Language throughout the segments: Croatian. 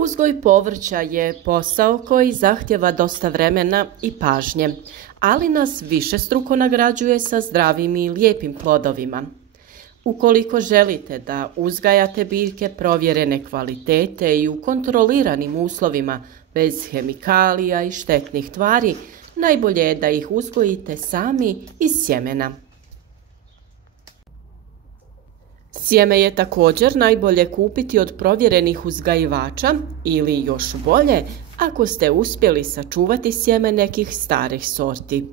Uzgoj povrća je posao koji zahtjeva dosta vremena i pažnje, ali nas višestruko nagrađuje sa zdravim i lijepim plodovima. Ukoliko želite da uzgajate biljke provjerene kvalitete i u kontroliranim uslovima bez hemikalija i štetnih tvari, najbolje je da ih uzgojite sami iz sjemena. Sjeme je također najbolje kupiti od provjerenih uzgajivača ili još bolje ako ste uspjeli sačuvati sjeme nekih starih sorti.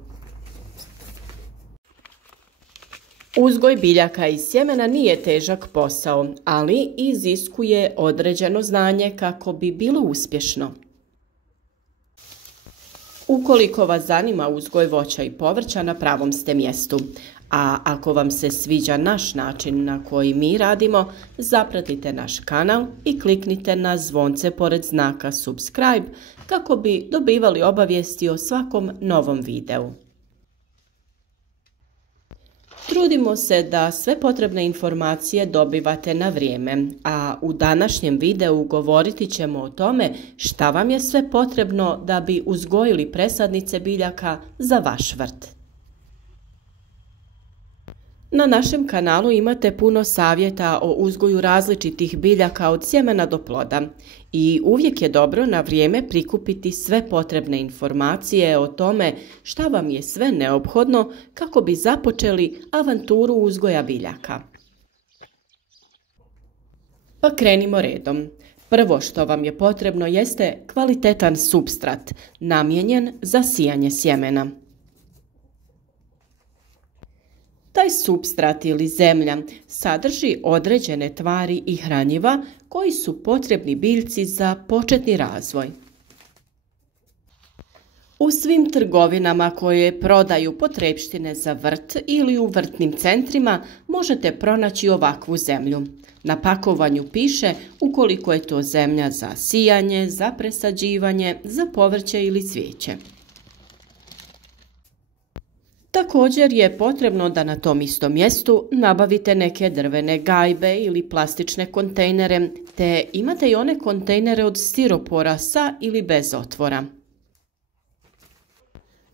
Uzgoj biljaka iz sjemena nije težak posao, ali iziskuje određeno znanje kako bi bilo uspješno. Ukoliko vas zanima uzgoj voća i povrća, na pravom ste mjestu. A ako vam se sviđa naš način na koji mi radimo, zapratite naš kanal i kliknite na zvonce pored znaka subscribe kako bi dobivali obavijesti o svakom novom videu. Trudimo se da sve potrebne informacije dobivate na vrijeme, a u današnjem videu govoriti ćemo o tome šta vam je sve potrebno da bi uzgojili presadnice biljaka za vaš vrt. Na našem kanalu imate puno savjeta o uzgoju različitih biljaka od sjemena do ploda i uvijek je dobro na vrijeme prikupiti sve potrebne informacije o tome šta vam je sve neophodno kako bi započeli avanturu uzgoja biljaka. Pa krenimo redom. Prvo što vam je potrebno jeste kvalitetan supstrat, namijenjen za sijanje sjemena. Taj supstrat ili zemlja sadrži određene tvari i hranjiva koji su potrebni biljci za početni razvoj. U svim trgovinama koje prodaju potrepštine za vrt ili u vrtnim centrima možete pronaći ovakvu zemlju. Na pakovanju piše ukoliko je to zemlja za sijanje, za presađivanje, za povrće ili cvijeće. Također je potrebno da na tom istom mjestu nabavite neke drvene gajbe ili plastične kontejnere, te imate i one kontejnere od stiropora sa ili bez otvora.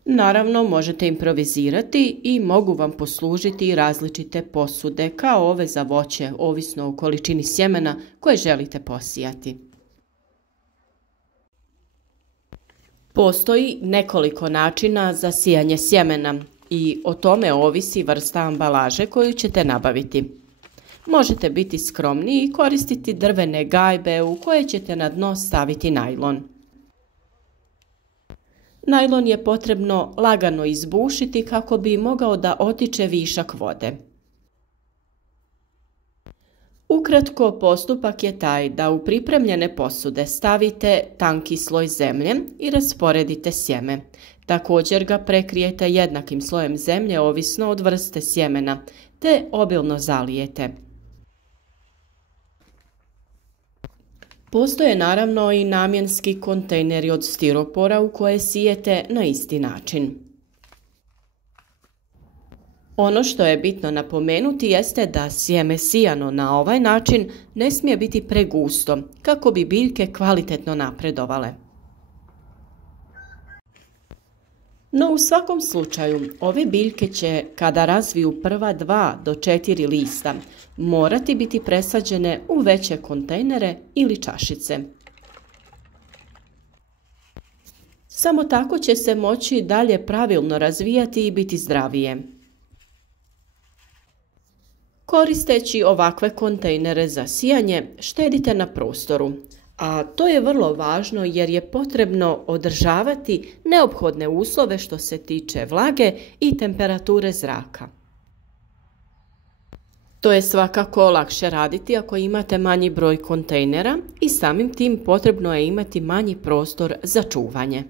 Naravno, možete improvizirati i mogu vam poslužiti različite posude kao ove za voće, ovisno o količini sjemena koje želite posijati. Postoji nekoliko načina za sijanje sjemena i o tome ovisi vrsta ambalaže koju ćete nabaviti. Možete biti skromni i koristiti drvene gajbe u koje ćete na dno staviti najlon. Najlon je potrebno lagano izbušiti kako bi mogao da otiče višak vode. Ukratko, postupak je taj da u pripremljene posude stavite tanki sloj zemlje i rasporedite sjeme. Također ga prekrijete jednakim slojem zemlje ovisno od vrste sjemena, te obilno zalijete. Postoje naravno i namjenski kontejneri od stiropora u koje sijete na isti način. Ono što je bitno napomenuti jeste da sjeme sijano na ovaj način ne smije biti pregusto kako bi biljke kvalitetno napredovale. No u svakom slučaju, ove biljke će, kada razviju prva 2 do 4 lista, morati biti presađene u veće kontejnere ili čašice. Samo tako će se moći dalje pravilno razvijati i biti zdravije. Koristeći ovakve kontejnere za sijanje, štedite na prostoru. A to je vrlo važno jer je potrebno održavati neophodne uslove što se tiče vlage i temperature zraka. To je svakako lakše raditi ako imate manji broj kontejnera i samim tim potrebno je imati manji prostor za čuvanje.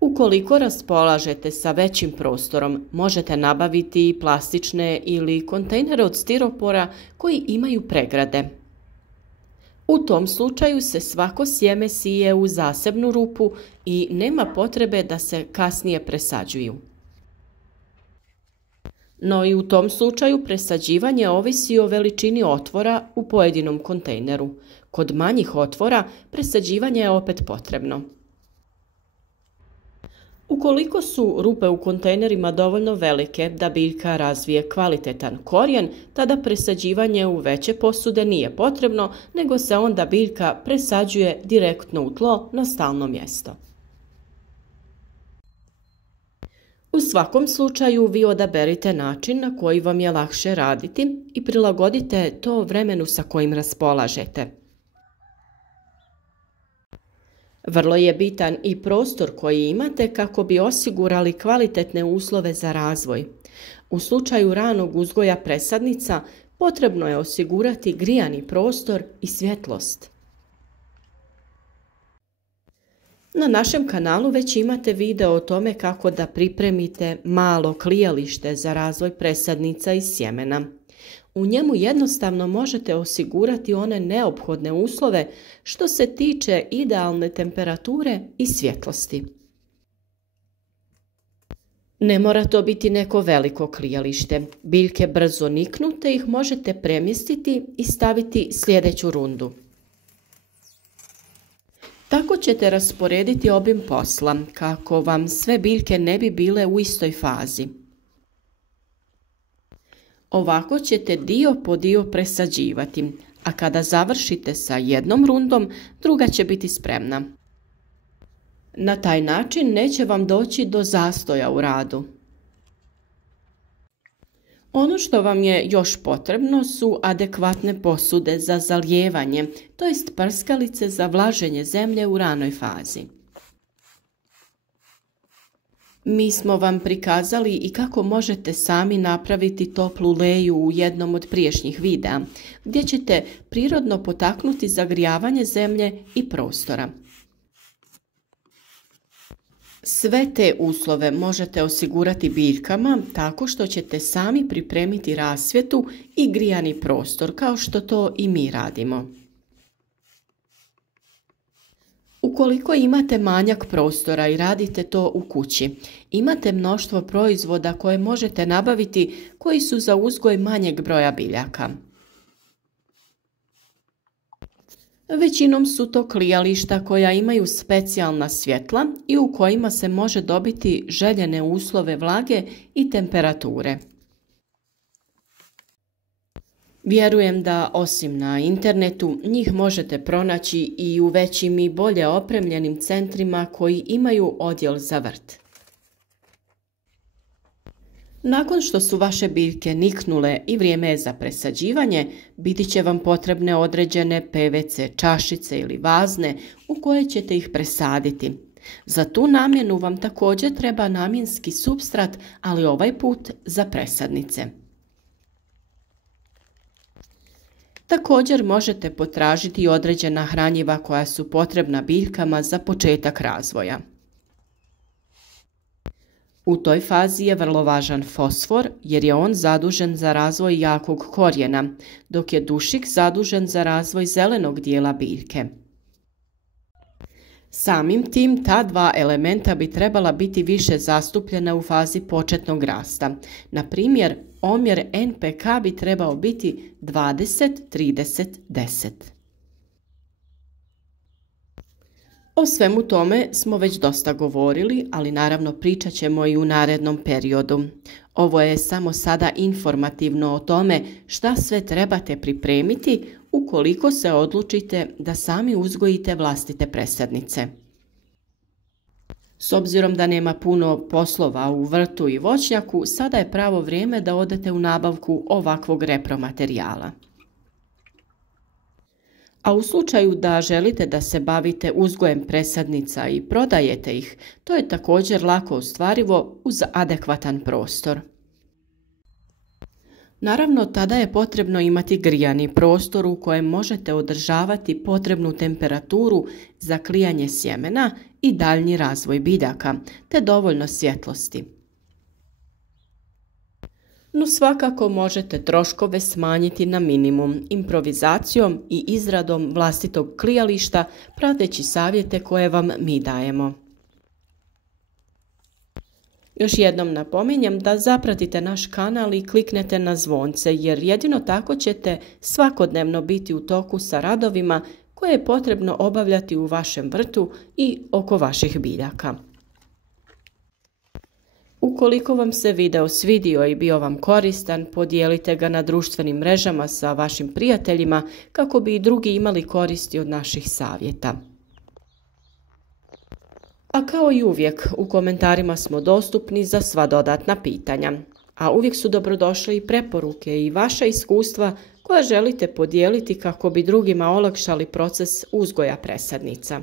Ukoliko raspolažete sa većim prostorom, možete nabaviti i plastične ili kontejnere od stiropora koji imaju pregrade. U tom slučaju se svako sjeme sije u zasebnu rupu i nema potrebe da se kasnije presađuju. No i u tom slučaju presađivanje ovisi o veličini otvora u pojedinom kontejneru. Kod manjih otvora presađivanje je opet potrebno. Ukoliko su rupe u kontejnerima dovoljno velike da biljka razvije kvalitetan korijen, tada presađivanje u veće posude nije potrebno, nego se onda biljka presađuje direktno u tlo na stalno mjesto. U svakom slučaju vi odaberite način na koji vam je lakše raditi i prilagodite to vremenu sa kojim raspolažete. Vrlo je bitan i prostor koji imate kako bi osigurali kvalitetne uslove za razvoj. U slučaju ranog uzgoja presadnica potrebno je osigurati grijani prostor i svjetlost. Na našem kanalu već imate video o tome kako da pripremite malo klijalište za razvoj presadnica iz sjemena. U njemu jednostavno možete osigurati one neophodne uslove što se tiče idealne temperature i svjetlosti. Ne mora to biti neko veliko klijalište. Biljke brzo niknu te ih možete premjestiti i staviti sljedeću rundu. Tako ćete rasporediti obim posla kako vam sve biljke ne bi bile u istoj fazi. Ovako ćete dio po dio presađivati, a kada završite sa jednom rundom, druga će biti spremna. Na taj način neće vam doći do zastoja u radu. Ono što vam je još potrebno su adekvatne posude za zalijevanje, to jest prskalice za vlaženje zemlje u ranoj fazi. Mi smo vam prikazali i kako možete sami napraviti toplu leju u jednom od prijašnjih videa, gdje ćete prirodno potaknuti zagrijavanje zemlje i prostora. Sve te uslove možete osigurati biljkama tako što ćete sami pripremiti rasvjetu i grijani prostor, kao što to i mi radimo. Ukoliko imate manjak prostora i radite to u kući, imate mnoštvo proizvoda koje možete nabaviti koji su za uzgoj manjeg broja biljaka. Većinom su to klijališta koja imaju specijalna svjetla i u kojima se može dobiti željene uslove vlage i temperature. Vjerujem da osim na internetu njih možete pronaći i u većim i bolje opremljenim centrima koji imaju odjel za vrt. Nakon što su vaše biljke niknule i vrijeme je za presađivanje, biti će vam potrebne određene PVC čašice ili vazne u koje ćete ih presaditi. Za tu namjenu vam također treba namjenski supstrat, ali ovaj put za presadnice. Također možete potražiti i određena hranjiva koja su potrebna biljkama za početak razvoja. U toj fazi je vrlo važan fosfor jer je on zadužen za razvoj jakog korijena, dok je dušik zadužen za razvoj zelenog dijela biljke. Samim tim ta dva elementa bi trebala biti više zastupljena u fazi početnog rasta. Na primjer, omjer NPK bi trebao biti 20-30-10. O svemu tome smo već dosta govorili, ali naravno pričat ćemo i u narednom periodu. Ovo je samo sada informativno o tome šta sve trebate pripremiti ukoliko se odlučite da sami uzgojite vlastite presadnice. S obzirom da nema puno poslova u vrtu i voćnjaku, sada je pravo vrijeme da odete u nabavku ovakvog repromaterijala. A u slučaju da želite da se bavite uzgojem presadnica i prodajete ih, to je također lako ostvarivo uz adekvatan prostor. Naravno, tada je potrebno imati grijani prostor u kojem možete održavati potrebnu temperaturu za klijanje sjemena i daljnji razvoj biljaka, te dovoljno svjetlosti. No svakako možete troškove smanjiti na minimum improvizacijom i izradom vlastitog klijališta prateći savjete koje vam mi dajemo. Još jednom napominjem da zapratite naš kanal i kliknete na zvonce, jer jedino tako ćete svakodnevno biti u toku sa radovima koje je potrebno obavljati u vašem vrtu i oko vaših biljaka. Ukoliko vam se video svidio i bio vam koristan, podijelite ga na društvenim mrežama sa vašim prijateljima kako bi i drugi imali koristi od naših savjeta. A kao i uvijek, u komentarima smo dostupni za sva dodatna pitanja. A uvijek su dobrodošle i preporuke i vaša iskustva koja želite podijeliti kako bi drugima olakšali proces uzgoja presadnica.